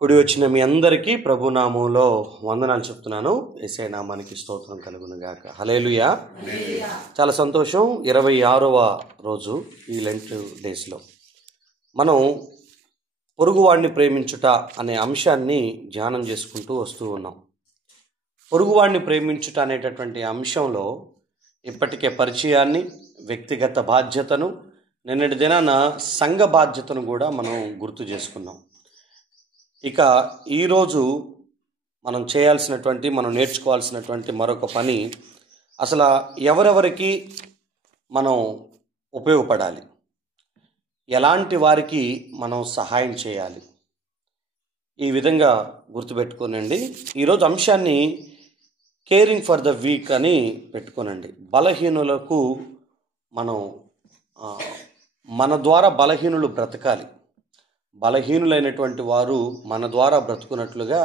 కుడి వచ్చిన మీ అందరికీ ప్రభునామంలో వందనాలు చెప్తున్నాను. యేసయ్య నామానికి స్తోత్రం కలుగును గాక. హల్లెలూయా. చాలా సంతోషం. 26వ రోజు ఈ లెంట్ డేస్లో మనం పొరుగువాడిని ప్రేమించుట అనే అంశాన్ని ధ్యానం చేసుకుంటూ వస్తూ ఉన్నాం. పొరుగువాడిని ప్రేమించుట అనేటటువంటి అంశంలో ఇప్పటికే పరిచయాన్ని, వ్యక్తిగత బాధ్యతను, నిన్నటి దినాన సంఘ బాధ్యతను కూడా మనం గుర్తు చేసుకున్నాం. ఇక ఈరోజు మనం చేయాల్సినటువంటి, మనం నేర్చుకోవాల్సినటువంటి మరొక పని, అసలు ఎవరెవరికి మనం ఉపయోగపడాలి, ఎలాంటి వారికి మనం సహాయం చేయాలి, ఈ విధంగా గుర్తుపెట్టుకోనండి. ఈరోజు అంశాన్ని కేరింగ్ ఫర్ ద వీక్ అని పెట్టుకోనండి. బలహీనులకు మనం మన ద్వారా బలహీనులు బ్రతకాలి, బలహీనులైనటువంటి వారు మన ద్వారా బ్రతుకున్నట్లుగా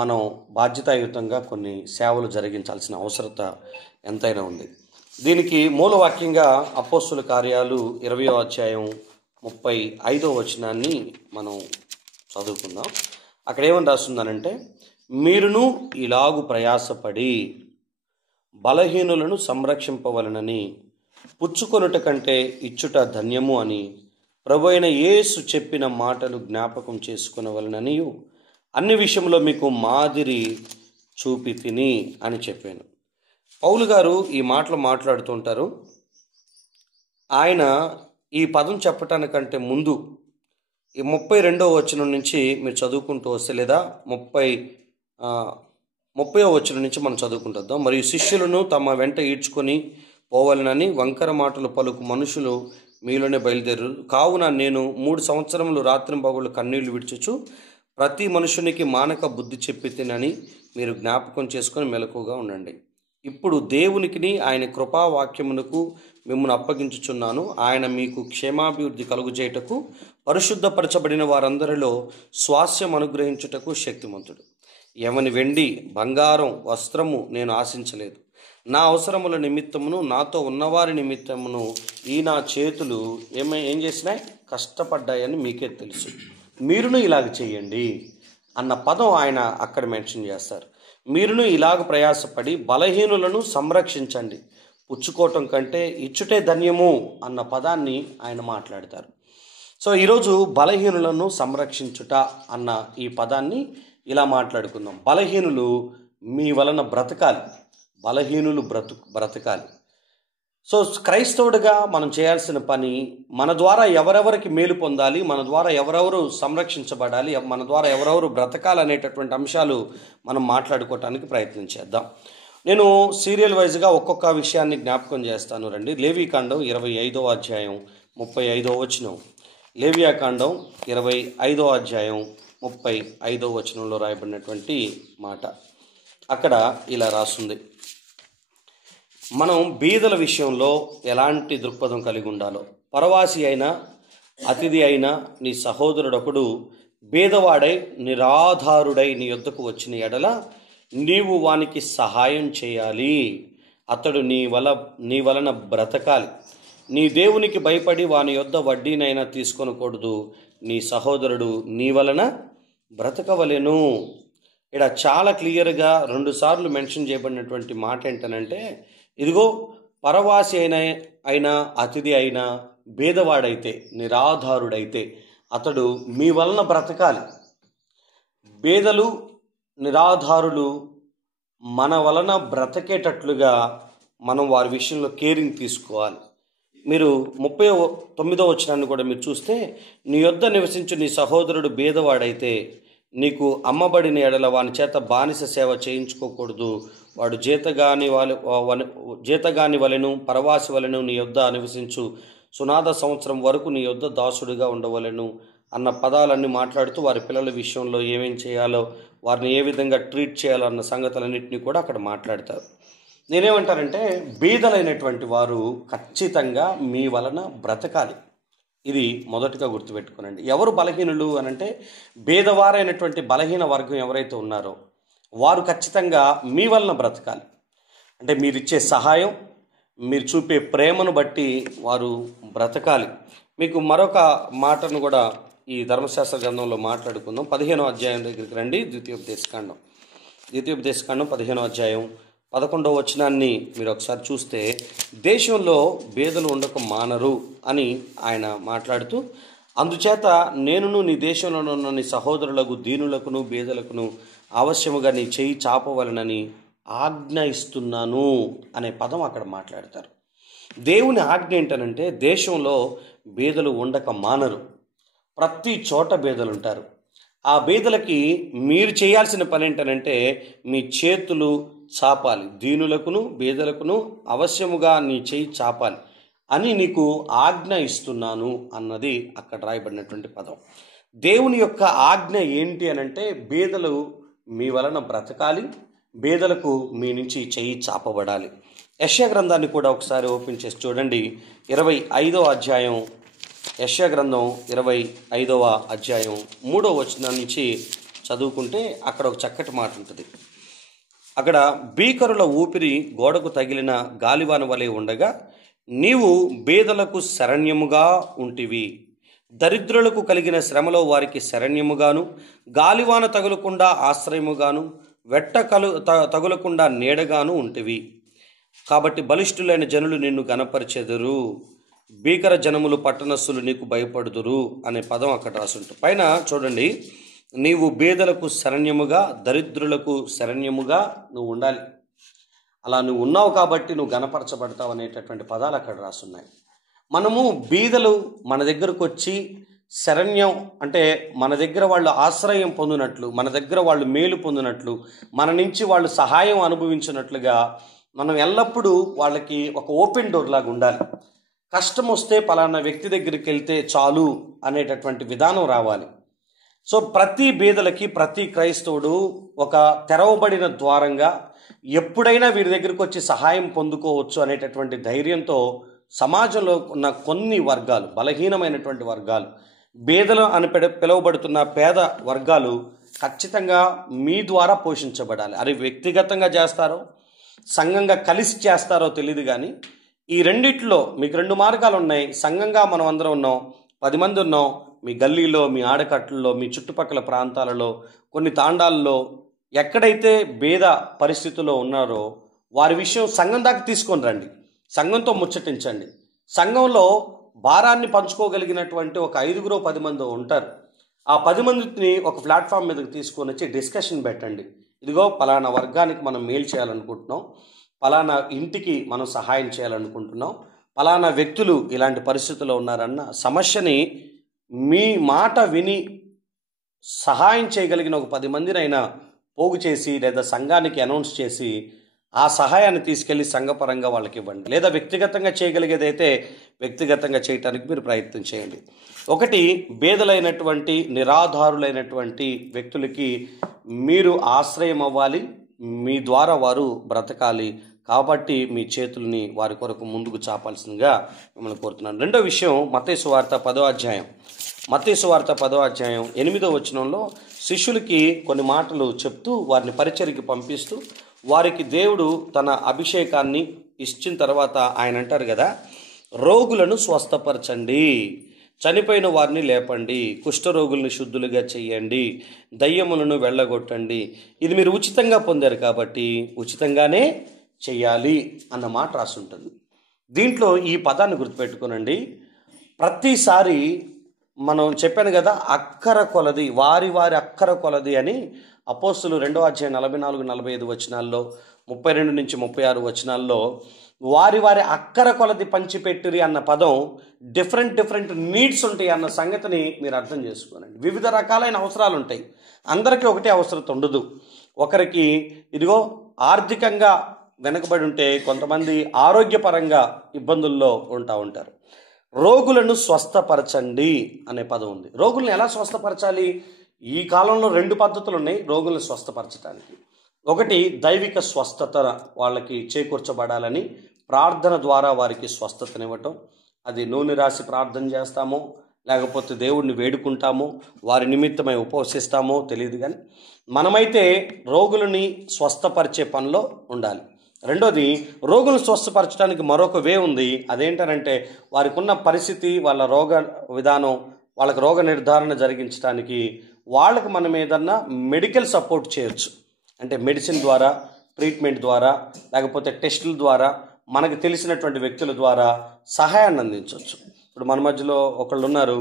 మనం బాధ్యతాయుతంగా కొన్ని సేవలు జరిగించాల్సిన అవసరత ఎంతైనా ఉంది. దీనికి మూలవాక్యంగా అపోస్తుల కార్యాలు 20వ అధ్యాయం 35వ వచనాన్ని మనం చదువుకుందాం. అక్కడ ఏమని రాస్తుందనంటే, మీరును ఇలాగు ప్రయాసపడి బలహీనులను సంరక్షింపవలనని పుచ్చుకొనుట కంటే ఇచ్చుట ధన్యము అని ప్రభువైన యేసు చెప్పిన మాటలు జ్ఞాపకం చేసుకునవలనని అన్ని విషయంలో మీకు మాదిరి చూపి తిని అని చెప్పాను. పౌలు గారు ఈ మాటలు మాట్లాడుతుంటారు. ఆయన ఈ పదం చెప్పటానికంటే ముందు ఈ 32వ వచనం నుంచి మీరు చదువుకుంటూ వస్తే, లేదా 30వ వచనం నుంచి మనం చదువుకుంటుందాం. మరియు శిష్యులను తమ వెంట ఈడ్చుకొని పోవాలనని వంకర మాటలు పలుకు మనుషులు మీలోనే బయలుదేరు. కావున నేను 3 సంవత్సరములు రాత్రింపగళ్ళు కన్నీళ్లు విడిచుచు ప్రతి మనుషునికి మానక బుద్ధి చెప్పి తినని మీరు జ్ఞాపకం చేసుకొని మెలకుగా ఉండండి. ఇప్పుడు దేవునికిని ఆయన కృపావాక్యమునకు మిమ్మల్ని అప్పగించుచున్నాను. ఆయన మీకు క్షేమాభివృద్ధి కలుగుచేయుటకు పరిశుద్ధపరచబడిన వారందరిలో స్వాస్యం అనుగ్రహించుటకు శక్తిమంతుడు. ఎవని వెండి, బంగారం, వస్త్రము నేను ఆశించలేదు. నా అవసరముల నిమిత్తమును నాతో ఉన్నవారి నిమిత్తమును ఈ నా చేతులు ఏం చేసినాయి, కష్టపడ్డాయని మీకే తెలుసు. మీరును ఇలాగ చేయండి అన్న పదం ఆయన అక్కడ మెన్షన్ చేస్తారు. మీరును ఇలాగ ప్రయాసపడి బలహీనులను సంరక్షించండి, పుచ్చుకోవటం కంటే ఇచ్చుటే ధన్యము అన్న పదాన్ని ఆయన మాట్లాడతారు. సో ఈరోజు బలహీనులను సంరక్షించుట అన్న ఈ పదాన్ని ఇలా మాట్లాడుకుందాం. బలహీనులు మీ వలన బ్రతకాలి, బలహీనులు బ్రతకాలి. సో క్రైస్తవుడిగా మనం చేయాల్సిన పని, మన ద్వారా ఎవరెవరికి మేలు పొందాలి, మన ద్వారా ఎవరెవరు సంరక్షించబడాలి, మన ద్వారా ఎవరెవరు బ్రతకాలి అనేటటువంటి అంశాలు మనం మాట్లాడుకోవటానికి ప్రయత్నం చేద్దాం. నేను సీరియల్ వైజ్గా ఒక్కొక్క విషయాన్ని జ్ఞాపకం చేస్తాను రండి. లేవీకాండం 25వ అధ్యాయం 35వ వచనం. లేవియాకాండం 25వ అధ్యాయం 35వ వచనంలో రాయబడినటువంటి మాట అక్కడ ఇలా రాస్తుంది. మనం బీదల విషయంలో ఎలాంటి దృక్పథం కలిగి ఉండాలో. పరవాసి అయినా అతిథి అయినా నీ సహోదరుడొకడు బీదవాడై నిరాధారుడై నీ యొద్దకు వచ్చిన ఎడల నీవు వానికి సహాయం చేయాలి. అతడు నీ వలన బ్రతకాలి. నీ దేవునికి భయపడి వాని యొద్ద వడ్డీనైనా తీసుకొనకూడదు. నీ సహోదరుడు నీ వలన బ్రతకవలెను. ఇక్కడ చాలా క్లియర్గా 2 సార్లు మెన్షన్ చేయబడినటువంటి మాట ఏంటనంటే, ఇదిగో పరవాసి అయినా అతిథి అయినా బీదవాడైతే నిరాధారుడైతే అతడు మీ వలన బ్రతకాలి. బీదలు నిరాధారులు మన వలన బ్రతకేటట్లుగా మనం వారి విషయంలో కేరింగ్ తీసుకోవాలి. మీరు 39వ వచనాన్ని కూడా మీరు చూస్తే, నీ యొద్ద నివసించు నీ సహోదరుడు బీదవాడైతే నీకు అమ్మబడిన ఎడల వాని చేత బానిస సేవ చేయించుకోకూడదు. వాడు జీతగాని వలెను పరవాసి వలెను నీ యొద్ద నివసించు. సునాద సంవత్సరం వరకు నీ యొద్ద దాసుడిగా ఉండవలెను అన్న పదాలన్నీ మాట్లాడుతూ వారి పిల్లల విషయంలో ఏమేం చేయాలో, వారిని ఏ విధంగా ట్రీట్ చేయాలో అన్న సంగతులన్నింటినీ కూడా అక్కడ మాట్లాడతారు. నేనేమంటానంటే, బీదలైనటువంటి వారు ఖచ్చితంగా మీ వలన బ్రతకాలి. ఇది మొదటగా గుర్తుపెట్టుకోనండి. ఎవరు బలహీనులు అనంటే, బీదవారైనటువంటి బలహీన వర్గం ఎవరైతే ఉన్నారో వారు ఖచ్చితంగా మీ వలన బ్రతకాలి. అంటే మీరిచ్చే సహాయం, మీరు చూపే ప్రేమను బట్టి వారు బ్రతకాలి. మీకు మరొక మాటను కూడా ఈ ధర్మశాస్త్ర గ్రంథంలో మాట్లాడుకుందాం. 15వ అధ్యాయం దగ్గరికి రండి. ద్వితీయోపదేశకాండం 15వ అధ్యాయం 11వ వచనాన్ని మీరు ఒకసారి చూస్తే, దేశంలో బేదలు ఉండక మానరు అని ఆయన మాట్లాడుతూ, అందుచేత నేనును నీ దేశంలో ఉన్న నీ సహోదరులకు దీనులకును బేదలకును అవశ్యముగా నీ చేయి చాపవలనని ఆజ్ఞ ఇస్తున్నాను అనే పదం అక్కడ మాట్లాడతారు. దేవుని ఆజ్ఞ ఏంటనంటే, దేశంలో బేదలు ఉండక మానరు. ప్రతి చోట బేదలు ఉంటారు. ఆ బేదలకి మీరు చేయాల్సిన పని ఏంటనంటే, మీ చేతులు చాపాలి. దీనులకును బేదలకును అవశ్యముగా నీ చేయి చాపాలి అని నీకు ఆజ్ఞ ఇస్తున్నాను అన్నది అక్కడ రాయబడినటువంటి పదం. దేవుని యొక్క ఆజ్ఞ ఏంటి అనంటే, బేదలు మీ వలన బ్రతకాలి, బేదలకు మీ నుంచి చేయి చాపబడాలి. యెషయా గ్రంథాన్ని కూడా ఒకసారి ఓపెన్ చేసి చూడండి. 25వ అధ్యాయం, యెషయా గ్రంథం 25వ అధ్యాయం 3వ వచనం నుంచి చదువుకుంటే అక్కడ ఒక చక్కటి మాట ఉంటుంది. అక్కడ, భీకరుల ఊపిరి గోడకు తగిలిన గాలివాన వలె ఉండగా నీవు బేదలకు శరణ్యముగా ఉంటివి. దరిద్రులకు కలిగిన శ్రమలో వారికి శరణ్యముగాను, గాలివాన తగులకుండా ఆశ్రయముగాను, వెట్ట తగులకుండా నీడగాను ఉంటివి. కాబట్టి బలిష్ఠులైన జనులు నిన్ను గనపరిచెదరు, భీకర జనములు పట్టణస్థులు నీకు భయపడుదురు అనే పదం అక్కడ రాసుంటుంది. పైన చూడండి, నీవు బేదలకు శరణ్యముగా, దరిద్రులకు శరణ్యముగా నువ్వు ఉండాలి. అలా నువ్వు ఉన్నావు కాబట్టి నువ్వు గనపరచబడతావు అనేటటువంటి పదాలు అక్కడ రాసున్నాయి. మనము బీదలు మన దగ్గరకు వచ్చి శరణ్యం అంటే మన దగ్గర వాళ్ళు ఆశ్రయం పొందినట్లు, మన దగ్గర వాళ్ళు మేలు పొందినట్లు, మన నుంచి వాళ్ళు సహాయం అనుభవించినట్లుగా మనం ఎల్లప్పుడూ వాళ్ళకి ఒక ఓపెన్ డోర్ లాగా ఉండాలి. కష్టం వస్తే పలానా వ్యక్తి దగ్గరికి వెళ్తే చాలు అనేటటువంటి విధానం రావాలి. సో ప్రతి బేదలకి ప్రతి క్రైస్తవుడు ఒక తెరవబడిన ద్వారంగా ఎప్పుడైనా వీరి దగ్గరికి వచ్చి సహాయం పొందుకోవచ్చు అనేటటువంటి ధైర్యంతో సమాజంలో ఉన్న కొన్ని వర్గాలు, బలహీనమైనటువంటి వర్గాలు, బేదలు అని పిలువబడుతున్న పేద వర్గాలు ఖచ్చితంగా మీ ద్వారా పోషించబడాలి. అది వ్యక్తిగతంగా చేస్తారో సంఘంగా కలిసి చేస్తారో తెలియదు, కానీ ఈ రెండిట్లో మీకు 2 మార్గాలు ఉన్నాయి. సంఘంగా మనం అందరం ఉన్నాం, 10 మంది ఉన్నాం. మీ గల్లీలో, మీ ఆడకట్లలో, మీ చుట్టుపక్కల ప్రాంతాలలో, కొన్ని తాండాల్లో ఎక్కడైతే భేద పరిస్థితుల్లో ఉన్నారో వారి విషయం సంఘం దాకా తీసుకొని రండి. సంఘంతో ముచ్చటించండి. సంఘంలో భారాన్ని పంచుకోగలిగినటువంటి ఒక 5గురో 10 మందో ఉంటారు. ఆ 10 మందిని ఒక ప్లాట్ఫామ్ మీదకి తీసుకొని వచ్చి డిస్కషన్ పెట్టండి. ఇదిగో పలానా వర్గానికి మనం మేలు చేయాలనుకుంటున్నాం, పలానా ఇంటికి మనం సహాయం చేయాలనుకుంటున్నాం, పలానా వ్యక్తులు ఇలాంటి పరిస్థితుల్లో ఉన్నారన్న సమస్యని మీ మాట విని సహాయం చేయగలిగిన ఒక 10 మందినైనా పోగు చేసి లేదా సంఘానికి అనౌన్స్ చేసి ఆ సహాయాన్ని తీసుకెళ్ళి సంఘపరంగా వాళ్ళకి ఇవ్వండి. లేదా వ్యక్తిగతంగా చేయగలిగేదైతే వ్యక్తిగతంగా చేయటానికి మీరు ప్రయత్నం చేయండి. ఒకటి, బేదలైనటువంటి నిరాధారులైనటువంటి వ్యక్తులకి మీరు ఆశ్రయం అవ్వాలి, మీ ద్వారా వారు బ్రతకాలి. కాబట్టి మీ చేతుల్ని వారి కొరకు ముందుకు చాపాల్సిందిగా మిమ్మల్ని కోరుతున్నాను. రెండో విషయం, మత్తయి సువార్త 10వ అధ్యాయం 8వ వచనంలో శిష్యులకి కొన్ని మాటలు చెప్తూ వారిని పరిచర్యకి పంపిస్తూ వారికి దేవుడు తన అభిషేకాన్ని ఇచ్చిన తర్వాత ఆయన అంటారు కదా, రోగులను స్వస్థపరచండి, చనిపోయిన వారిని లేపండి, కుష్ఠరోగులను శుద్ధులుగా చెయ్యండి, దయ్యములను వెళ్ళగొట్టండి. ఇది మీరు ఉచితంగా పొందారు కాబట్టి ఉచితంగానే చెయ్యాలి అన్న మాట రాసుంటుంది. దీంట్లో ఈ పదాన్ని గుర్తుపెట్టుకోనండి. ప్రతిసారి మనం చెప్పాను కదా, అక్కర కొలది, వారి అక్కర కొలది అని అపోస్తులు 2వ అధ్యాయం 44-45 వచనాల్లో, 32-36 వచనాల్లో వారి అక్కర కొలది పంచిపెట్టిరి అన్న పదం డిఫరెంట్ నీడ్స్ ఉంటాయి అన్న సంగతిని మీరు అర్థం చేసుకోనండి. వివిధ రకాలైన అవసరాలు ఉంటాయి. అందరికీ ఒకటే అవసరం ఉండదు. ఒకరికి ఇదిగో ఆర్థికంగా వెనకబడి ఉంటే, కొంతమంది ఆరోగ్యపరంగా ఇబ్బందుల్లో ఉంటారు. రోగులను స్వస్థపరచండి అనే పదం ఉంది. రోగులను ఎలా స్వస్థపరచాలి? ఈ కాలంలో 2 పద్ధతులు ఉన్నాయి రోగులను స్వస్థపరచడానికి. ఒకటి, దైవిక స్వస్థత వాళ్ళకి చేకూర్చబడాలని ప్రార్థన ద్వారా వారికి స్వస్థతనివ్వటం. అది నూనె రాసి ప్రార్థన చేస్తామో, లేకపోతే దేవుడిని వేడుకుంటామో, వారి నిమిత్తమై ఉపవసిస్తామో తెలియదు, కానీ మనమైతే రోగులని స్వస్థపరిచే పనిలో ఉండాలి. రెండోది, రోగులను స్వస్థపరచడానికి మరొక వే ఉంది. అదేంటనంటే వారికి ఉన్న పరిస్థితి, వాళ్ళ రోగ విధానం, వాళ్ళకి రోగ నిర్ధారణ జరిగించడానికి వాళ్ళకి మనం ఏదన్నా మెడికల్ సపోర్ట్ చేయొచ్చు. అంటే మెడిసిన్ ద్వారా, ట్రీట్మెంట్ ద్వారా, లేకపోతే టెస్టుల ద్వారా, మనకు తెలిసినటువంటి వ్యక్తుల ద్వారా సహాయాన్ని అందించవచ్చు. ఇప్పుడు మన మధ్యలో ఒకళ్ళు ఉన్నారు,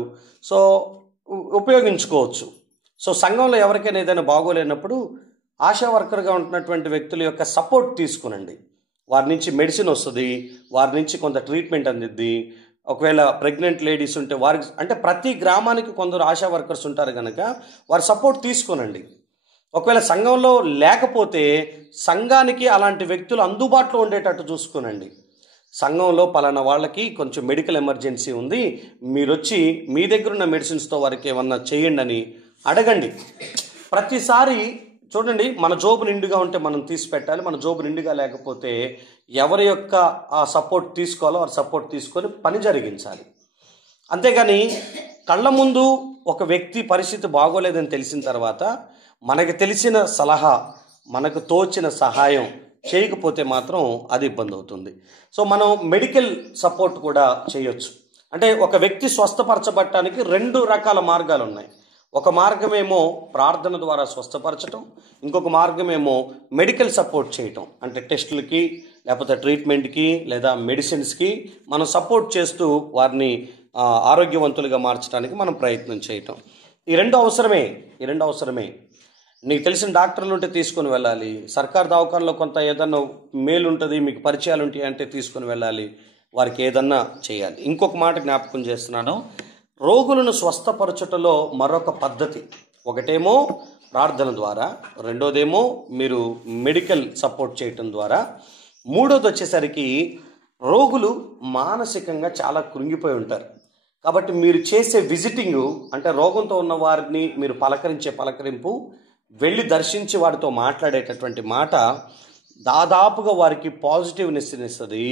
సో ఉపయోగించుకోవచ్చు. సో సంఘంలో ఎవరికైనా ఏదైనా బాగోలేనప్పుడు ఆశా వర్కర్గా ఉంటున్నటువంటి వ్యక్తుల యొక్క సపోర్ట్ తీసుకునండి. వారి నుంచి మెడిసిన్ వస్తుంది, వారి నుంచి కొంత ట్రీట్మెంట్ అందిద్ది. ఒకవేళ ప్రెగ్నెంట్ లేడీస్ ఉంటే వారికి, అంటే ప్రతి గ్రామానికి కొందరు ఆశా వర్కర్స్ ఉంటారు కనుక వారి సపోర్ట్ తీసుకోనండి. ఒకవేళ సంఘంలో లేకపోతే సంఘానికి అలాంటి వ్యక్తులు అందుబాటులో ఉండేటట్టు చూసుకోనండి. సంఘంలో పలానా వాళ్ళకి కొంచెం మెడికల్ ఎమర్జెన్సీ ఉంది, మీరు వచ్చి మీ దగ్గర ఉన్న మెడిసిన్స్తో వారికి ఏమన్నా చేయండి అని అడగండి. ప్రతిసారి చూడండి, మన జోబు నిండుగా ఉంటే మనం తీసి పెట్టాలి, మన జోబు నిండుగా లేకపోతే ఎవరి యొక్క ఆ సపోర్ట్ తీసుకోవాలో వారి సపోర్ట్ తీసుకొని పని జరిగించాలి. అంతేగాని కళ్ళ ముందు ఒక వ్యక్తి పరిస్థితి బాగోలేదని తెలిసిన తర్వాత మనకు తెలిసిన సలహా, మనకు తోచిన సహాయం చేయకపోతే మాత్రం అది ఇబ్బంది అవుతుంది. సో మనం మెడికల్ సపోర్ట్ కూడా చేయొచ్చు. అంటే ఒక వ్యక్తి స్వస్థపరచబడటానికి 2 రకాల మార్గాలు ఉన్నాయి. ఒక మార్గమేమో ప్రార్థన ద్వారా స్వస్థపరచడం, ఇంకొక మార్గమేమో మెడికల్ సపోర్ట్ చేయటం. అంటే టెస్టులకి, లేకపోతే ట్రీట్మెంట్కి, లేదా మెడిసిన్స్కి మనం సపోర్ట్ చేస్తూ వారిని ఆరోగ్యవంతులుగా మార్చడానికి మనం ప్రయత్నం చేయటం. ఈ రెండు అవసరమే. నీకు తెలిసిన డాక్టర్లు ఉంటే తీసుకొని వెళ్ళాలి. సర్కార్ దవాఖానలో కొంత ఏదన్నా మేలు ఉంటుంది, మీకు పరిచయాలు ఉంటాయి అంటే తీసుకొని వెళ్ళాలి, వారికి ఏదన్నా చేయాలి. ఇంకొక మాట జ్ఞాపకం చేస్తున్నాను, రోగులను స్వస్థపరచుటలో మరొక పద్ధతి. ఒకటేమో ప్రార్థన ద్వారా, రెండోదేమో మీరు మెడికల్ సపోర్ట్ చేయటం ద్వారా, మూడోది వచ్చేసరికి రోగులు మానసికంగా చాలా కృంగిపోయి ఉంటారు. కాబట్టి మీరు చేసే విజిటింగు, అంటే రోగంతో ఉన్న వారిని మీరు పలకరించే పలకరింపు, వెళ్ళి దర్శించి వారితో మాట్లాడేటటువంటి మాట దాదాపుగా వారికి పాజిటివ్నెస్ ఇస్తుంది.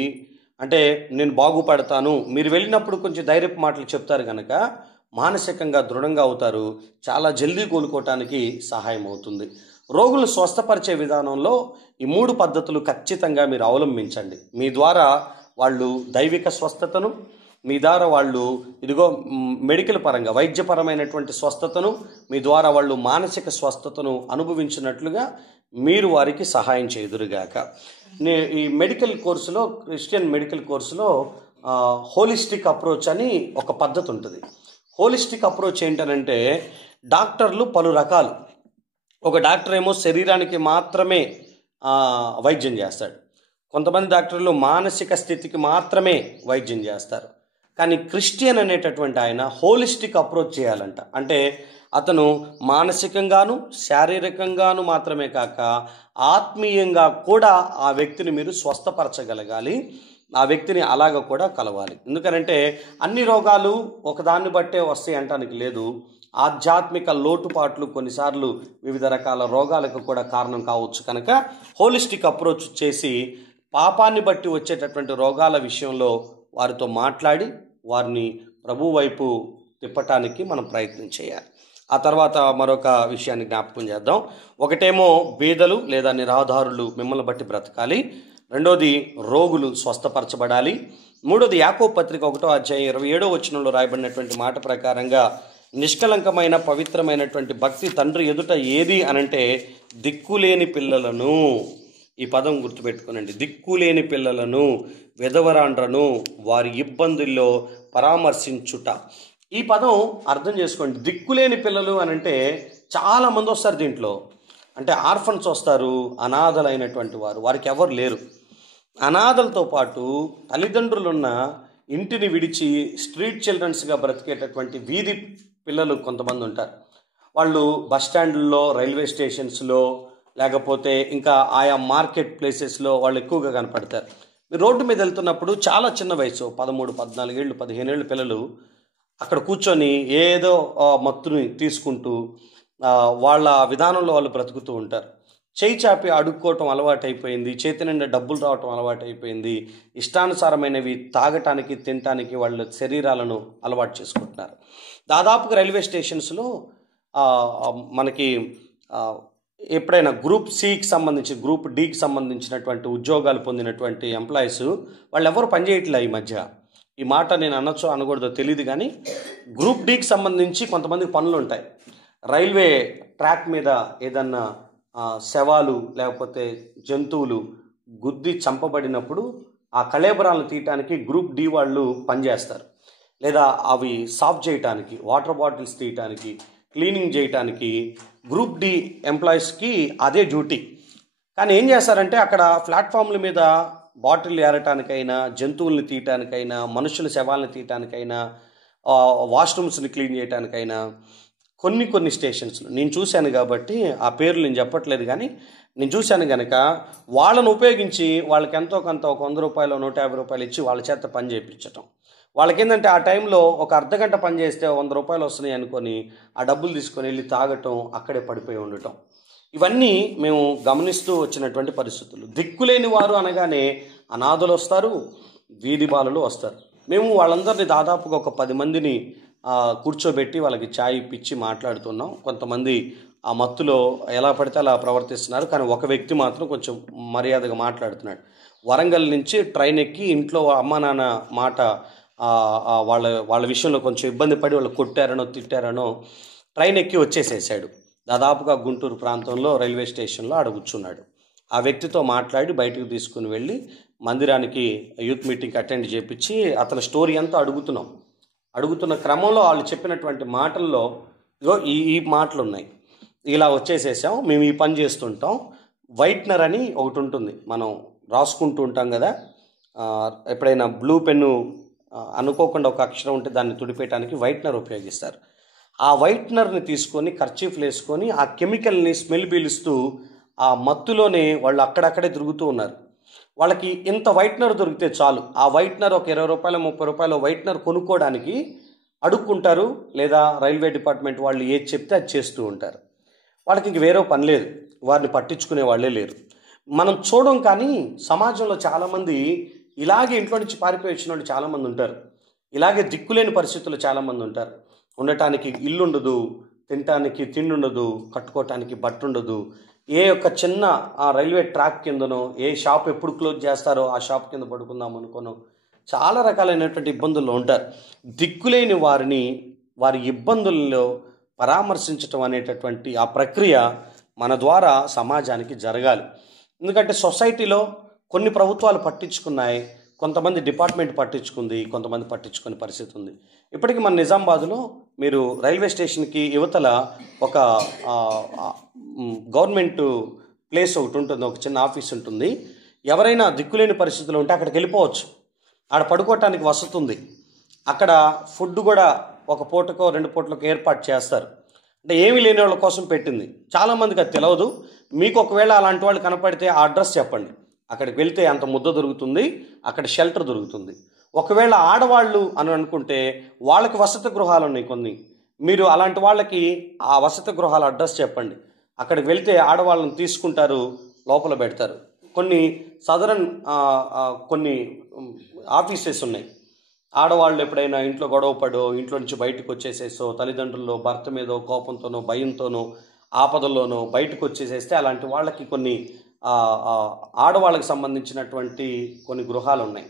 అంటే నేను బాగుపడతాను, మీరు వెళ్ళినప్పుడు కొంచెం ధైర్యపు మాటలు చెప్తారు కనుక మానసికంగా దృఢంగా అవుతారు, చాలా జల్దీ కోలుకోవటానికి సహాయం అవుతుంది. రోగులు స్వస్థపరిచే విధానంలో ఈ 3 పద్ధతులు ఖచ్చితంగా మీరు అవలంబించండి. మీ ద్వారా వాళ్ళు దైవిక స్వస్థతను, మీ ద్వారా వాళ్ళు మెడికల్ పరంగా వైద్యపరమైనటువంటి స్వస్థతను, మీ ద్వారా వాళ్ళు మానసిక స్వస్థతను అనుభవించినట్లుగా మీరు వారికి సహాయం చేయుదురుగాక. ఈ మెడికల్ కోర్సులో, క్రిస్టియన్ మెడికల్ కోర్సులో హోలిస్టిక్ అప్రోచ్ అని ఒక పద్ధతి ఉంటుంది. హోలిస్టిక్ అప్రోచ్ ఏంటనంటే డాక్టర్లు పలు రకాలు. ఒక డాక్టర్ ఏమో శరీరానికి మాత్రమే వైద్యం చేస్తాడు, కొంతమంది డాక్టర్లు మానసిక స్థితికి మాత్రమే వైద్యం చేస్తారు. కానీ క్రిస్టియన్ అనేటటువంటి ఆయన హోలిస్టిక్ అప్రోచ్ చేయాలంట. అంటే అతను మానసికంగాను శారీరకంగాను మాత్రమే కాక ఆత్మీయంగా కూడా ఆ వ్యక్తిని మీరు స్వస్థపరచగలగాలి, ఆ వ్యక్తిని అలాగ కూడా కలవాలి. ఎందుకనంటే అన్ని రోగాలు ఒకదాన్ని బట్టే వస్తాయి అంటానికి లేదు. ఆధ్యాత్మిక లోటుపాట్లు కొన్నిసార్లు వివిధ రకాల రోగాలకు కూడా కారణం కావచ్చు. కనుక హోలిస్టిక్ అప్రోచ్ చేసి పాపాన్ని బట్టి వచ్చేటటువంటి రోగాల విషయంలో వారితో మాట్లాడి వారిని ప్రభు వైపు తిప్పటానికి మనం ప్రయత్నం చేయాలి. ఆ తర్వాత మరొక విషయాన్ని జ్ఞాపకం చేద్దాం. ఒకటేమో బీదలు లేదా నిరాధారులు మిమ్మల్ని బట్టి బ్రతకాలి, రెండోది రోగులు స్వస్థపరచబడాలి, మూడోది యాకోబు పత్రిక 1వ అధ్యాయం 27వ వచనంలో రాయబడినటువంటి మాట ప్రకారంగా నిష్కలంకమైన పవిత్రమైనటువంటి భక్తి తండ్రి ఎదుట ఏది అనంటే దిక్కులేని పిల్లలను, ఈ పదం గుర్తుపెట్టుకోనండి, దిక్కులేని పిల్లలను, విధవరాండ్రను వారి ఇబ్బందుల్లో పరామర్శించుట. ఈ పదం అర్థం చేసుకోండి. దిక్కులేని పిల్లలు అనంటే చాలామంది వస్తారు దీంట్లో. అంటే ఆర్ఫన్స్ వస్తారు, అనాథలైనటువంటి వారు, వారికి ఎవరు లేరు. అనాథలతో పాటు తల్లిదండ్రులున్న ఇంటిని విడిచి స్ట్రీట్ చిల్డ్రన్స్గా బ్రతికేటటువంటి వీధి పిల్లలు కొంతమంది ఉంటారు. వాళ్ళు బస్టాండ్లలో, రైల్వే స్టేషన్స్లో, లేకపోతే ఇంకా ఆయా మార్కెట్ ప్లేసెస్లో వాళ్ళు ఎక్కువగా కనపడతారు. మీరు రోడ్డు మీద వెళ్తున్నప్పుడు చాలా చిన్న వయసు 13, 14 ఏళ్ళు, 15 ఏళ్ళు పిల్లలు అక్కడ కూర్చొని ఏదో మత్తుని తీసుకుంటూ వాళ్ళ విధానంలో వాళ్ళు బ్రతుకుతూ ఉంటారు. చేయి చాపి అడుక్కోవటం అలవాటైపోయింది, చేతి నిండా డబ్బులు రావటం అలవాటైపోయింది, ఇష్టానుసారమైనవి తాగటానికి తినటానికి వాళ్ళ శరీరాలను అలవాటు చేసుకుంటున్నారు. దాదాపుగా రైల్వే స్టేషన్స్లో మనకి ఎప్పుడైనా గ్రూప్ సికి సంబంధించి, గ్రూప్ డికి సంబంధించినటువంటి ఉద్యోగాలు పొందినటువంటి ఎంప్లాయీస్ వాళ్ళు ఎవరు పనిచేయట్లే ఈ మధ్య. ఈ మాట నేను అనొచ్చో అనకూడదో తెలియదు, కానీ గ్రూప్ డీకి సంబంధించి కొంతమందికి పనులు ఉంటాయి. రైల్వే ట్రాక్ మీద ఏదన్నా శవాలు లేకపోతే జంతువులు గుద్ది చంపబడినప్పుడు ఆ కళేబరాలను తీయటానికి గ్రూప్ డి వాళ్ళు పనిచేస్తారు. లేదా అవి సాఫ్ చేయటానికి, వాటర్ బాటిల్స్ తీయటానికి, క్లీనింగ్ చేయటానికి గ్రూప్ డి ఎంప్లాయీస్కి అదే డ్యూటీ. కానీ ఏం చేస్తారంటే అక్కడ ప్లాట్ఫామ్ల మీద బాటిల్ ఏరటానికైనా, జంతువుల్ని తీయటానికైనా, మనుషుల శవాలను తీయటానికైనా, వాష్రూమ్స్ని క్లీన్ చేయటానికైనా కొన్ని స్టేషన్స్లో నేను చూశాను కాబట్టి ఆ పేర్లు నేను చెప్పట్లేదు, కానీ నేను చూశాను కనుక వాళ్ళను ఉపయోగించి వాళ్ళకి ఎంతో కొంత ఒక 100 రూపాయలు 150 రూపాయలు ఇచ్చి వాళ్ళ చేత పని చేయించటం. వాళ్ళకి ఏంటంటే ఆ టైంలో ఒక అర్ధగంట పని చేస్తే 100 రూపాయలు వస్తున్నాయి అనుకొని ఆ డబ్బులు తీసుకొని వెళ్ళి తాగటం, అక్కడే పడిపోయి ఉండటం. ఇవన్నీ మేము గమనిస్తూ వచ్చినటువంటి పరిస్థితులు. దిక్కులేని వారు అనగానే అనాథలు వస్తారు, వీధి బాలలు వస్తారు. మేము వాళ్ళందరినీ దాదాపుగా ఒక 10 మందిని కూర్చోబెట్టి వాళ్ళకి ఛాయ్ ఇప్పించి మాట్లాడుతున్నాం. కొంతమంది ఆ మత్తులో ఎలా పడితే అలా ప్రవర్తిస్తున్నారు, కానీ ఒక వ్యక్తి మాత్రం కొంచెం మర్యాదగా మాట్లాడుతున్నాడు. వరంగల్ నుంచి ట్రైన్ ఎక్కి ఇంట్లో అమ్మ నాన్న మాట వాళ్ళ విషయంలో కొంచెం ఇబ్బంది పడి వాళ్ళు కొట్టారనో తిట్టారనో ట్రైన్ ఎక్కి వచ్చేసేసాడు. దాదాపుగా గుంటూరు ప్రాంతంలో రైల్వే స్టేషన్లో ఆడ కూర్చున్నాడు. ఆ వ్యక్తితో మాట్లాడి బయటకు తీసుకుని వెళ్ళి మందిరానికి యూత్ మీటింగ్కి అటెండ్ చేయించి అతని స్టోరీ అంతా అడుగుతున్న క్రమంలో వాళ్ళు చెప్పినటువంటి మాటల్లో ఇగో ఈ మాటలు ఉన్నాయి. ఇలా వచ్చేసేసాం, మేము ఈ పని చేస్తుంటాం. వైట్నర్ అని ఒకటి ఉంటుంది, మనం రాసుకుంటూ ఉంటాం కదా, ఎప్పుడైనా బ్లూ పెన్ను అనుకోకుండా ఒక అక్షరం ఉంటే దాన్ని తుడిపేయడానికి వైట్నర్ ఉపయోగిస్తారు. ఆ వైట్నర్ని తీసుకొని కర్చీఫ్లు వేసుకొని ఆ కెమికల్ని స్మెల్ పీలుస్తూ ఆ మత్తులోనే వాళ్ళు అక్కడక్కడే తిరుగుతూ ఉన్నారు. వాళ్ళకి ఇంత వైట్నర్ దొరికితే చాలు, ఆ వైట్నర్ ఒక 20 రూపాయలు 30 రూపాయలు వైట్నర్ కొనుక్కోవడానికి అడుక్కుంటారు. లేదా రైల్వే డిపార్ట్మెంట్ వాళ్ళు ఏది చెప్తే అది చేస్తూ ఉంటారు. వాళ్ళకి ఇంక వేరే పని లేదు, వారిని పట్టించుకునే వాళ్ళే లేరు. మనం చూడం, కానీ సమాజంలో చాలామంది ఇలాగే ఇంట్లో నుంచి పారిపోయి వచ్చిన వాళ్ళు చాలామంది ఉంటారు. ఇలాగే దిక్కులేని పరిస్థితులు చాలామంది ఉంటారు. ఉండటానికి ఇల్లు ఉండదు, తినటానికి తిండి ఉండదు, కట్టుకోవటానికి బట్ట ఉండదు. ఏ యొక్క చిన్న ఆ రైల్వే ట్రాక్ కిందనో, ఏ షాప్ ఎప్పుడు క్లోజ్ చేస్తారో ఆ షాప్ కింద పడుకుందాం అనుకోనో చాలా రకాలైనటువంటి ఇబ్బందుల్లో ఉంటారు. దిక్కులేని వారిని వారి ఇబ్బందుల్లో పరామర్శించటం అనేటటువంటి ఆ ప్రక్రియ మన ద్వారా సమాజానికి జరగాలి. ఎందుకంటే సొసైటీలో కొన్ని ప్రభుత్వాలు పట్టించుకున్నాయి, కొంతమంది డిపార్ట్మెంట్ పట్టించుకుంది, కొంతమంది పట్టించుకునే పరిస్థితి ఉంది. ఇప్పటికీ మన నిజామాబాద్లో మీరు రైల్వే స్టేషన్కి యువతల ఒక గవర్నమెంట్ ప్లేస్ ఒకటి ఉంటుంది, ఒక చిన్న ఆఫీస్ ఉంటుంది. ఎవరైనా దిక్కులేని పరిస్థితుల్లో ఉంటే అక్కడికి వెళ్ళిపోవచ్చు. ఆడ పడుకోవటానికి వసతి ఉంది. అక్కడ ఫుడ్ కూడా ఒక పూటకో 2 పూటలకు ఏర్పాటు చేస్తారు. అంటే ఏమీ లేని వాళ్ళ కోసం పెట్టింది. చాలామందికి అది తెలియదు. మీకు ఒకవేళ అలాంటి వాళ్ళు కనపడితే ఆ అడ్రస్ చెప్పండి, అక్కడికి వెళ్తే అంత ముద్ద దొరుకుతుంది, అక్కడ షెల్టర్ దొరుకుతుంది. ఒకవేళ ఆడవాళ్ళు అని అనుకుంటే వాళ్ళకి వసతి గృహాలు ఉన్నాయి కొన్ని. మీరు అలాంటి వాళ్ళకి ఆ వసతి గృహాల అడ్రస్ చెప్పండి, అక్కడికి వెళ్తే ఆడవాళ్ళని తీసుకుంటారు, లోపల పెడతారు. కొన్ని కొన్ని ఆఫీసెస్ ఉన్నాయి. ఆడవాళ్ళు ఎప్పుడైనా ఇంట్లో గొడవపడో, ఇంట్లో నుంచి బయటకు వచ్చేసేసో, తల్లిదండ్రుల్లో భర్త మీదో కోపంతోనో భయంతోనో ఆపదల్లోనో బయటకు వచ్చేసేస్తే అలాంటి వాళ్ళకి కొన్ని ఆడవాళ్ళకి సంబంధించినటువంటి కొన్ని గృహాలు ఉన్నాయి.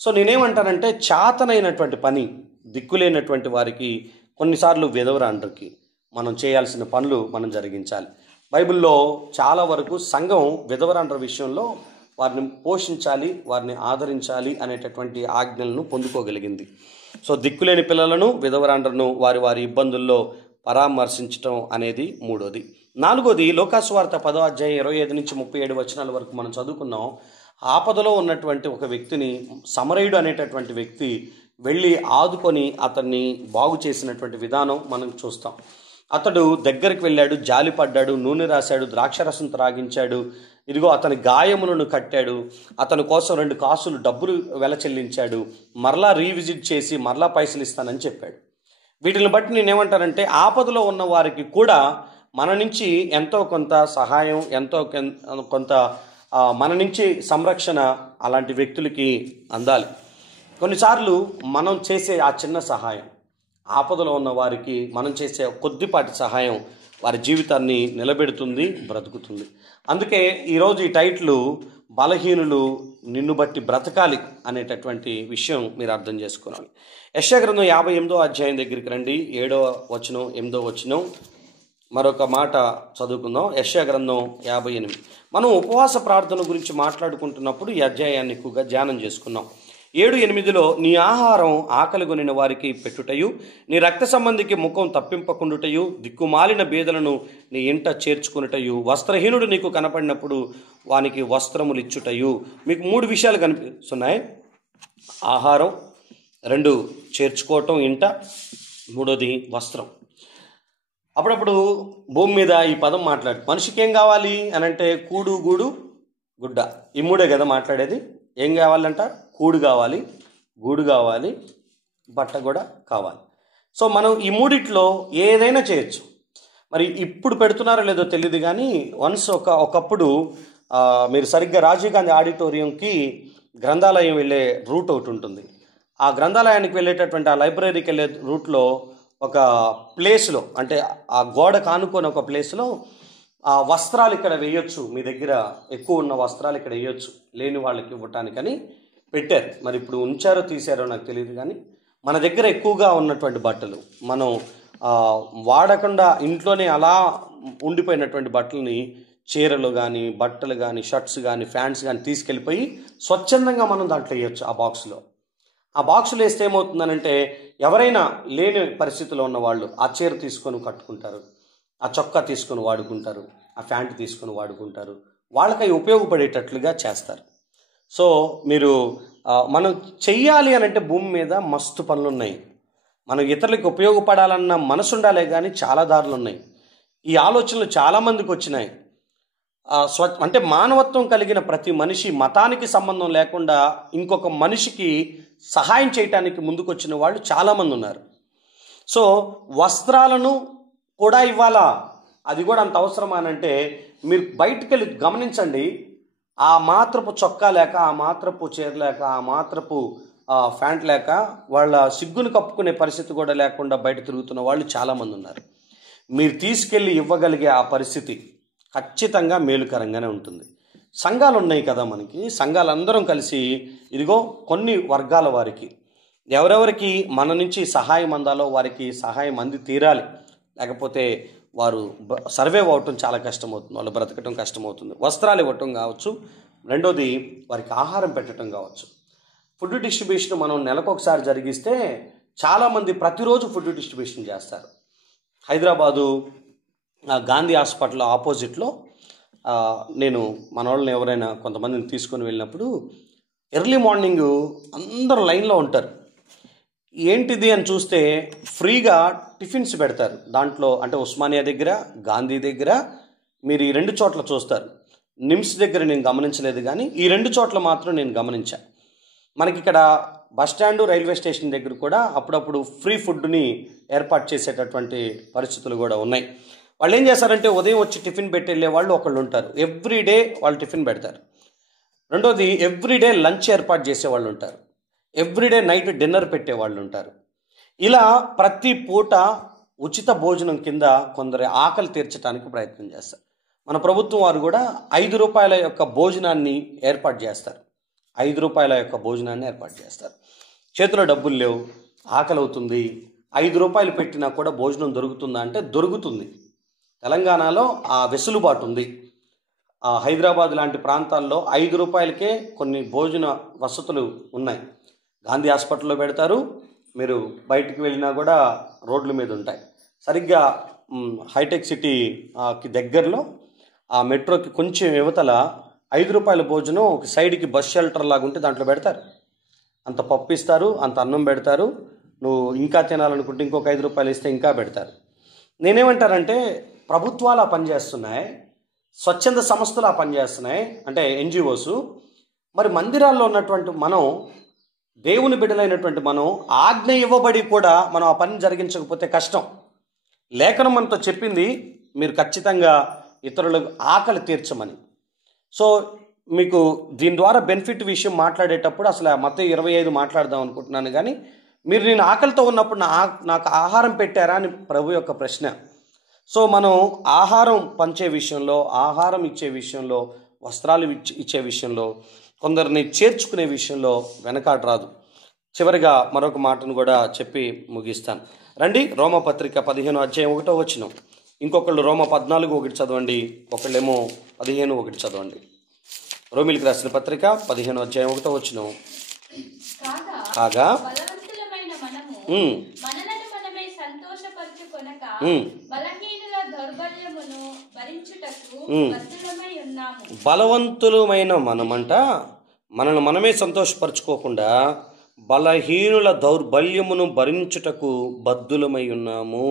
సో నేనేమంటానంటే చేతనైనటువంటి పని దిక్కులేనటువంటి వారికి, కొన్నిసార్లు విధవరాండ్రకి మనం చేయాల్సిన పనులు మనం జరిగించాలి. బైబిల్లో చాలా వరకు సంఘం విధవరాండ్ర విషయంలో వారిని పోషించాలి, వారిని ఆదరించాలి అనేటటువంటి ఆజ్ఞలను పొందుకోగలిగింది. సో దిక్కులేని పిల్లలను, విధవరాండ్రను వారి వారి ఇబ్బందుల్లో పరామర్శించటం అనేది మూడోది. నాలుగోది లోకాసువార్త 10వ అధ్యాయం 25 నుంచి 37 వచనాల వరకు మనం చదువుకున్నాం. ఆపదలో ఉన్నటువంటి ఒక వ్యక్తిని సమరయుడు అనేటటువంటి వ్యక్తి వెళ్ళి ఆదుకొని అతన్ని బాగు చేసినటువంటి విధానం మనం చూస్తాం. అతడు దగ్గరికి వెళ్ళాడు, జాలిపడ్డాడు, నూనె రాశాడు, ద్రాక్షరసం త్రాగించాడు, ఇదిగో అతని గాయములను కట్టాడు, అతని కోసం 2 కాసులు డబ్బులు వెల చెల్లించాడు, మరలా రీవిజిట్ చేసి మరలా పైసలు ఇస్తానని చెప్పాడు. వీటిని బట్టి నేనేమంటానంటే ఆపదలో ఉన్న వారికి కూడా మన నుంచి ఎంతో కొంత సహాయం, ఎంతో కొంత మన నుంచి సంరక్షణ అలాంటి వ్యక్తులకి అందాలి. కొన్నిసార్లు మనం చేసే ఆ చిన్న సహాయం, ఆపదలో ఉన్న వారికి మనం చేసే కొద్దిపాటి సహాయం వారి జీవితాన్ని నిలబెడుతుంది, బ్రతుకుతుంది. అందుకే ఈరోజు ఈ టైటిల్ బలహీనులు నిన్ను బట్టి బ్రతకాలి అనేటటువంటి విషయం మీరు అర్థం చేసుకోవాలి. యెషయా గ్రంథం 58వ అధ్యాయం దగ్గరికి రండి. 7వ వచనం 8వ వచనం మరొక మాట చదువుకుందాం. యెషయా గ్రంథం 58. మనం ఉపవాస ప్రార్థన గురించి మాట్లాడుకుంటున్నప్పుడు ఈ అధ్యాయాన్ని ఎక్కువగా ధ్యానం చేసుకున్నాం. 7-8లో నీ ఆహారం ఆకలిగొనిన వారికి పెట్టుటయు, నీ రక్త సంబంధికి ముఖం తప్పింపకుండుటయు, దిక్కుమాలిన బేదలను నీ ఇంట చేర్చుకునుటయు, వస్త్రహీనుడు నీకు కనపడినప్పుడు వానికి వస్త్రములు ఇచ్చుటయు. మీకు 3 విషయాలు కనిపిస్తున్నాయి. ఆహారం, 2 చేర్చుకోవటం ఇంట, 3వది వస్త్రం. అప్పుడప్పుడు భూమి మీద ఈ పదం మాట్లాడు, మనిషికి ఏం కావాలి అని అంటే కూడు, గూడు, గుడ్డ, ఈ 3 కదా మాట్లాడేది. ఏం కావాలంట? కూడు కావాలి, గూడు కావాలి, బట్ట కూడా కావాలి. సో మనం ఈ 3 ఏదైనా చేయొచ్చు. మరి ఇప్పుడు పెడుతున్నారో లేదో తెలియదు కానీ ఒకప్పుడు మీరు సరిగ్గా రాజీవ్ గాంధీ ఆడిటోరియంకి గ్రంథాలయం వెళ్ళే రూట్ ఒకటి ఉంటుంది. ఆ గ్రంథాలయానికి వెళ్ళేటటువంటి ఆ లైబ్రరీకి వెళ్ళే రూట్లో ఒక ప్లేస్లో, అంటే ఆ గోడ కానుకొని ఒక ప్లేస్లో ఆ వస్త్రాలు ఇక్కడ వేయొచ్చు, మీ దగ్గర ఎక్కువ ఉన్న వస్త్రాలు ఇక్కడ వేయొచ్చు, లేని వాళ్ళకి ఇవ్వటానికని పెట్టారు. మరి ఇప్పుడు ఉంచారో తీశారో నాకు తెలియదు కానీ మన దగ్గర ఎక్కువగా ఉన్నటువంటి బట్టలు, మనం వాడకుండా ఇంట్లోనే అలా ఉండిపోయినటువంటి బట్టలని, చీరలు కానీ, బట్టలు కానీ, షర్ట్స్ కానీ, ప్యాంట్స్ కానీ తీసుకెళ్ళిపోయి స్వచ్ఛందంగా మనం దాంట్లో వేయచ్చు. ఆ బాక్సులు వేస్తే ఏమవుతుందనంటే ఎవరైనా లేని పరిస్థితిలో ఉన్న వాళ్ళు ఆ చీర తీసుకొని కట్టుకుంటారు, ఆ చొక్కా తీసుకొని వాడుకుంటారు, ఆ ప్యాంట్ తీసుకొని వాడుకుంటారు, వాళ్ళకై ఉపయోగపడేటట్లుగా చేస్తారు. సో మీరు మనం చెయ్యాలి అని అంటే భూమి మీద మస్తు పనులు ఉన్నాయి. మనం ఇతరులకు ఉపయోగపడాలన్న మనసు ఉండాలే కానీ చాలా దారులు ఉన్నాయి. ఈ ఆలోచనలు చాలామందికి వచ్చినాయి. అంటే మానవత్వం కలిగిన ప్రతి మనిషి మతానికి సంబంధం లేకుండా ఇంకొక మనిషికి సహాయం చేయటానికి ముందుకొచ్చిన వాళ్ళు చాలామంది ఉన్నారు. సో వస్త్రాలను కూడా ఇవ్వాలా, అది కూడా అంత అవసరమా అంటే మీరు బయటికి వెళ్ళి గమనించండి. ఆ మాత్రపు చొక్కా లేక, ఆ మాత్రపు చీర లేక, ఆ మాత్రపు ప్యాంట్ లేక వాళ్ళ సిగ్గును కప్పుకునే పరిస్థితి కూడా లేకుండా బయట తిరుగుతున్న వాళ్ళు చాలామంది ఉన్నారు. మీరు తీసుకెళ్ళి ఇవ్వగలిగే ఆ పరిస్థితి ఖచ్చితంగా మేలుకరంగానే ఉంటుంది. సంఘాలు ఉన్నాయి కదా మనకి, సంఘాలందరం కలిసి ఇదిగో కొన్ని వర్గాల వారికి ఎవరెవరికి మన నుంచి సహాయం అందాలో వారికి సహాయం అంది తీరాలి. లేకపోతే వారు సర్వైవ్ అవటం చాలా కష్టమవుతుంది, వాళ్ళు బ్రతకటం కష్టమవుతుంది. వస్త్రాలు ఇవ్వటం కావచ్చు, రెండోది వారికి ఆహారం పెట్టడం కావచ్చు. ఫుడ్ డిస్ట్రిబ్యూషన్ మనం నెలకొకసారి జరిగిస్తే చాలామంది ప్రతిరోజు ఫుడ్ డిస్ట్రిబ్యూషన్ చేస్తారు. హైదరాబాదు గాంధీ హాస్పిటల్ ఆపోజిట్లో నేను మన వాళ్ళని ఎవరైనా కొంతమందిని తీసుకొని వెళ్ళినప్పుడు ఎర్లీ మార్నింగ్ అందరూ లైన్లో ఉంటారు. ఏంటిది అని చూస్తే ఫ్రీగా టిఫిన్స్ పెడతారు. దాంట్లో అంటే ఉస్మానియా దగ్గర, గాంధీ దగ్గర మీరు ఈ 2 చోట్ల చూస్తారు. నిమ్స్ దగ్గర నేను గమనించలేదు కానీ ఈ 2 చోట్ల మాత్రం నేను గమనించా. మనకి ఇక్కడ బస్టాండు, రైల్వే స్టేషన్ దగ్గర కూడా అప్పుడప్పుడు ఫ్రీ ఫుడ్ని ఏర్పాటు చేసేటటువంటి పరిస్థితులు కూడా ఉన్నాయి. వాళ్ళు ఏం చేస్తారంటే ఉదయం వచ్చి టిఫిన్ పెట్టి వెళ్ళే వాళ్ళు ఒకళ్ళు ఉంటారు. ఎవ్రీడే వాళ్ళు టిఫిన్ పెడతారు. రెండోది ఎవ్రీడే లంచ్ ఏర్పాటు చేసేవాళ్ళు ఉంటారు. ఎవ్రీడే నైట్ డిన్నర్ పెట్టేవాళ్ళు ఉంటారు. ఇలా ప్రతి పూట ఉచిత భోజనం కింద కొందరి ఆకలి తీర్చడానికి ప్రయత్నం చేస్తారు. మన ప్రభుత్వం వారు కూడా ₹5 యొక్క భోజనాన్ని ఏర్పాటు చేస్తారు. ₹5 ఏర్పాటు చేస్తారు. చేతిలో డబ్బులు లేవు, ఆకలి అవుతుంది, ₹5 పెట్టినా కూడా భోజనం దొరుకుతుందా అంటే దొరుకుతుంది. తెలంగాణలో ఆ వెసులుబాటు ఉంది. హైదరాబాద్ లాంటి ప్రాంతాల్లో ₹5కే కొన్ని భోజన వసతులు ఉన్నాయి. గాంధీ హాస్పిటల్లో పెడతారు, మీరు బయటికి వెళ్ళినా కూడా రోడ్ల మీద ఉంటాయి. సరిగ్గా హైటెక్ సిటీకి దగ్గరలో ఆ మెట్రోకి కొంచెం యువతల ₹5 భోజనం ఒక సైడ్కి బస్ షెల్టర్ లాగా ఉంటే దాంట్లో పెడతారు. అంత పప్పు ఇస్తారు, అంత అన్నం పెడతారు. నువ్వు ఇంకా తినాలనుకుంటే ఇంకొక ₹5 ఇస్తే ఇంకా పెడతారు. నేనేమంటారంటే ప్రభుత్వాలు ఆ పనిచేస్తున్నాయి, స్వచ్ఛంద సంస్థలు ఆ పనిచేస్తున్నాయి, అంటే NGOs. మరి మందిరాల్లో ఉన్నటువంటి మనం, దేవుని బిడ్డలైనటువంటి మనం ఆజ్ఞ ఇవ్వబడి కూడా మనం ఆ పని జరిగించకపోతే కష్టం. లేఖనం మనతో చెప్పింది మీరు ఖచ్చితంగా ఇతరులకు ఆకలి తీర్చమని. సో మీకు దీని ద్వారా బెనిఫిట్ విషయం మాట్లాడేటప్పుడు అసలు మత్తయి 25 మాట్లాడదాం అనుకుంటున్నాను కానీ మీరు నేను ఆకలితో ఉన్నప్పుడు నాకు ఆహారం పెట్టారా అని ప్రభు యొక్క ప్రశ్న. సో మనం ఆహారం పంచే విషయంలో, ఆహారం ఇచ్చే విషయంలో, వస్త్రాలు ఇచ్చే విషయంలో, కొందరిని చేర్చుకునే విషయంలో వెనకాట రాదు. చివరిగా మరొక మాటను కూడా చెప్పి ముగిస్తాను. రండి, రోమపత్రిక 15:1. ఇంకొకళ్ళు రోమ 14:1 చదవండి, ఒకళ్ళేమో 15:1 చదవండి. రోమిలికి రాసిన పత్రిక 15:1. కాగా బలవంతులమైన మనమంట మనల్ని మనమే సంతోషపరచుకోకుండా బలహీనుల దౌర్బల్యమును భరించుటకు బద్ధులమై ఉన్నాము.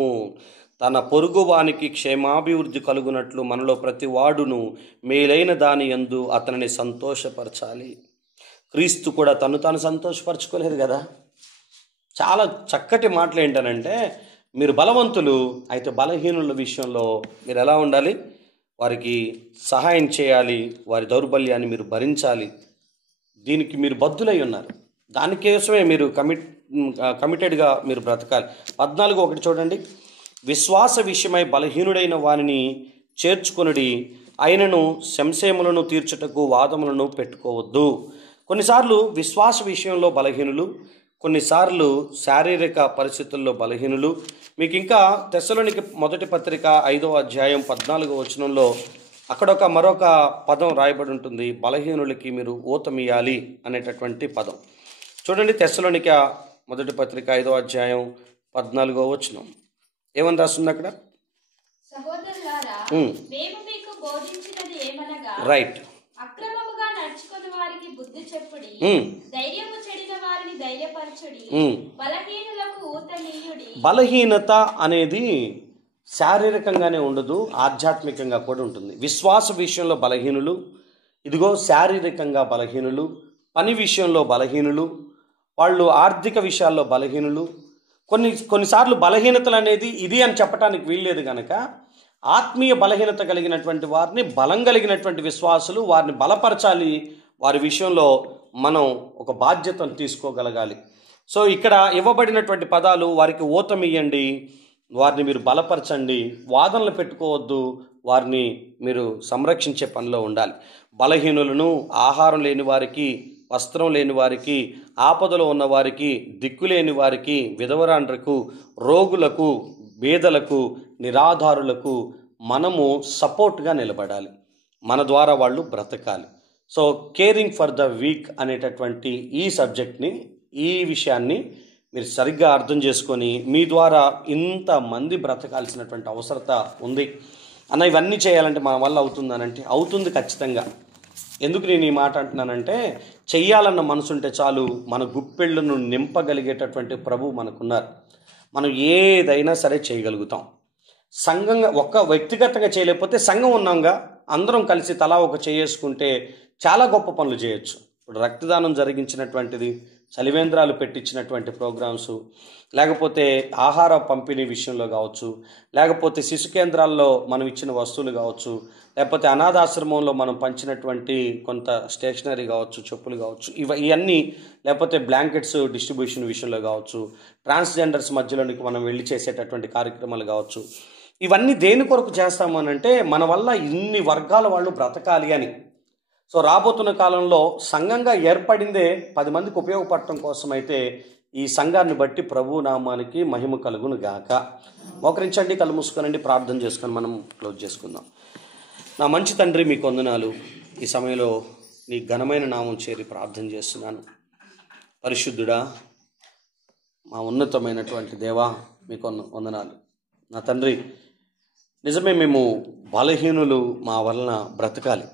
తన పొరుగువానికి క్షేమాభివృద్ధి కలుగునట్లు మనలో ప్రతి వాడును మేలైన దాని యందు అతనిని సంతోషపరచాలి. క్రీస్తు కూడా తాను సంతోషపరచుకోలేదు కదా. చాలా చక్కటి మాటలు ఏంటనంటే, మీరు బలవంతులు అయితే బలహీనుల విషయంలో మీరు ఎలా ఉండాలి? వారికి సహాయం చేయాలి, వారి దౌర్బల్యాన్ని మీరు భరించాలి. దీనికి మీరు బద్ధులై ఉన్నారు. దానికోసమే మీరు కమిటెడ్గా మీరు బ్రతకాలి. 14:1 చూడండి. విశ్వాస విషయమై బలహీనుడైన వారిని చేర్చుకొనుడి, ఆయనను సంశయములను తీర్చుటకు వాదములను పెట్టుకోవద్దు. కొన్నిసార్లు విశ్వాస విషయంలో బలహీనులు, కొన్నిసార్లు శారీరక పరిస్థితుల్లో బలహీనులు. మీకు ఇంకా తెస్సలోనిక మొదటి పత్రిక 5:14 అక్కడొక మరొక పదం రాయబడి ఉంటుంది. బలహీనులకి మీరు ఊతమియాలి అనేటటువంటి పదం చూడండి. తెస్సలోనిక మొదటి పత్రిక 5:14 ఏమని రాస్తుంది అక్కడ? రైట్. బలహీనత అనేది శారీరకంగానే ఉండదు, ఆధ్యాత్మికంగా కూడా ఉంటుంది. విశ్వాస విషయంలో బలహీనులు, ఇదిగో శారీరకంగా బలహీనులు, పని విషయంలో బలహీనులు, వాళ్ళు ఆర్థిక విషయాల్లో బలహీనులు. కొన్నిసార్లు బలహీనతలు అనేది ఇది అని చెప్పడానికి వీల్లేదు కనుక ఆత్మీయ బలహీనత కలిగినటువంటి వారిని, బలం కలిగినటువంటి విశ్వాసులు వారిని బలపరచాలి. వారి విషయంలో మనం ఒక బాధ్యతను తీసుకోగలగాలి. సో ఇక్కడ ఇవ్వబడినటువంటి పదాలు, వారికి ఊతమియ్యండి, వారిని మీరు బలపరచండి, వాదనలు పెట్టుకోవద్దు, వారిని మీరు సంరక్షించే పనిలో ఉండాలి. బలహీనులను, ఆహారం లేని వారికి, వస్త్రం లేని వారికి, ఆపదలో ఉన్నవారికి, దిక్కులేని వారికి, విధవరాండ్రకు, రోగులకు, బీదలకు, నిరాధారులకు మనము సపోర్ట్గా నిలబడాలి. మన ద్వారా వాళ్ళు బ్రతకాలి. So caring for the week అనేటటువంటి ఈ సబ్జెక్ట్ని, ఈ విషయాన్ని మీరు సరిగ్గా అర్థం చేసుకొని మీ ద్వారా ఇంతమంది బ్రతకాల్సినటువంటి అవసరత ఉంది అన్న. ఇవన్నీ చేయాలంటే మన వల్ల అవుతుందనంటే అవుతుంది ఖచ్చితంగా. ఎందుకు నేను ఈ మాట అంటున్నానంటే, చెయ్యాలన్న మనసుంటే చాలు, మన గుప్పెళ్ళను నింపగలిగేటటువంటి ప్రభు మనకున్నారు. మనం ఏదైనా సరే చేయగలుగుతాం. సంఘంగా వ్యక్తిగతంగా చేయలేకపోతే సంఘం ఉన్నాంగా, అందరం కలిసి తలా ఒక చేసుకుంటే చాలా గొప్ప పనులు చేయొచ్చు. ఇప్పుడు రక్తదానం జరిగించినటువంటిది, చలివేంద్రాలు పెట్టించినటువంటి ప్రోగ్రామ్స్, లేకపోతే ఆహార పంపిణీ విషయంలో కావచ్చు, లేకపోతే శిశు కేంద్రాల్లో మనం ఇచ్చిన వస్తువులు కావచ్చు, లేకపోతే అనాథాశ్రమంలో మనం పంచినటువంటి కొంత స్టేషనరీ కావచ్చు, చెప్పులు కావచ్చు, ఇవన్నీ, లేకపోతే బ్లాంకెట్స్ డిస్ట్రిబ్యూషన్ విషయంలో కావచ్చు, ట్రాన్స్జెండర్స్ మధ్యలోనికి మనం వెళ్ళి చేసేటటువంటి కార్యక్రమాలు కావచ్చు. ఇవన్నీ దేని కొరకు చేస్తాము అనంటే మన వల్ల ఇన్ని వర్గాల వాళ్ళు బ్రతకాలి అని. సో రాబోతున్న కాలంలో సంఘంగా ఏర్పడిందే 10 మందికి ఉపయోగపడటం కోసం అయితే ఈ సంఘాన్ని బట్టి ప్రభు నామానికి మహిమ కలుగును గాక. మోకరించండి, కళ్ళు మూసుకోనండి, ప్రార్థన చేసుకొని మనం క్లోజ్ చేసుకుందాం. నా మంచి తండ్రి, మీకు వందనాలు. ఈ సమయంలో నీ ఘనమైన నామం చేరి ప్రార్థన చేస్తున్నాను. పరిశుద్ధుడా, మా ఉన్నతమైనటువంటి దేవా, మీకు వందనాలు. నా తండ్రి, నిజమే మేము బలహీనులు, మా వలన బ్రతకాలి,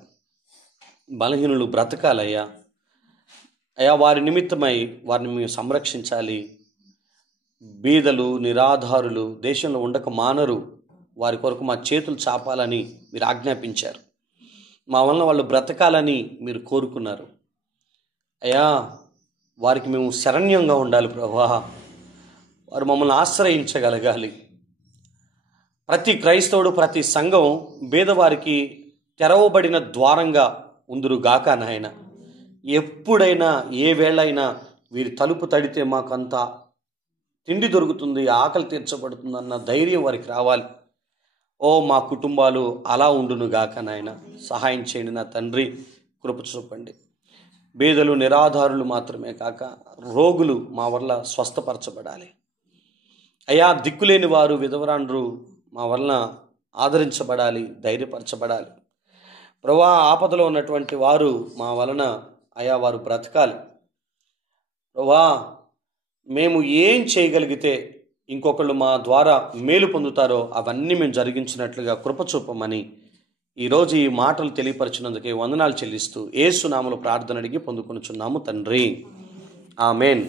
బలహీనులు బ్రతకాలయ్యా. అయ్యా, వారి నిమిత్తమై వారిని మేము సంరక్షించాలి. బీదలు, నిరాధారులు దేశంలో ఉండక మానరు, వారి కొరకు మా చేతులు చాపాలని మీరు ఆజ్ఞాపించారు. మా వలన వాళ్ళు బ్రతకాలని మీరు కోరుకున్నారు. అయ్యా, వారికి మేము శరణ్యంగా ఉండాలి ప్రభువా. వారు మమ్మల్ని ఆశ్రయించగలగాలి. ప్రతి క్రైస్తవుడు, ప్రతి సంఘం బీదవారికి తెరవబడిన ద్వారంగా ఉందురుగాక నాయన. ఎప్పుడైనా ఏ వేళైనా వీరి తలుపు తడితే మాకంత తిండి దొరుకుతుంది, ఆకలి తీర్చబడుతుంది అన్న ధైర్యం వారికి రావాలి. ఓ ఓ మా కుటుంబాలు అలా ఉండునుగాక నాయన. సహాయం చేయండి నా తండ్రి, కృప చూపండి. బీదలు నిరాధారులు మాత్రమే కాక రోగులు మా వల్ల స్వస్థపరచబడాలి అయ్యా. దిక్కులేని వారు, విధవరాండ్రు మా వలన ఆదరించబడాలి, ధైర్యపరచబడాలి. ప్రభువా, ఆపదలో ఉన్నటువంటి వారు మా వలన అయా వారు బ్రతకాలి. ప్రభువా, మేము ఏం చేయగలిగితే ఇంకొకళ్ళు మా ద్వారా మేలు పొందుతారో అవన్నీ మేము జరిగించినట్లుగా కృప చూపమని ఈరోజు ఈ మాటలు తెలియపరిచినందుకే వందనాలు చెల్లిస్తూ యేసు నామములో ప్రార్థన అడిగి పొందుకొనుచున్నాము తండ్రి. ఆమేన్.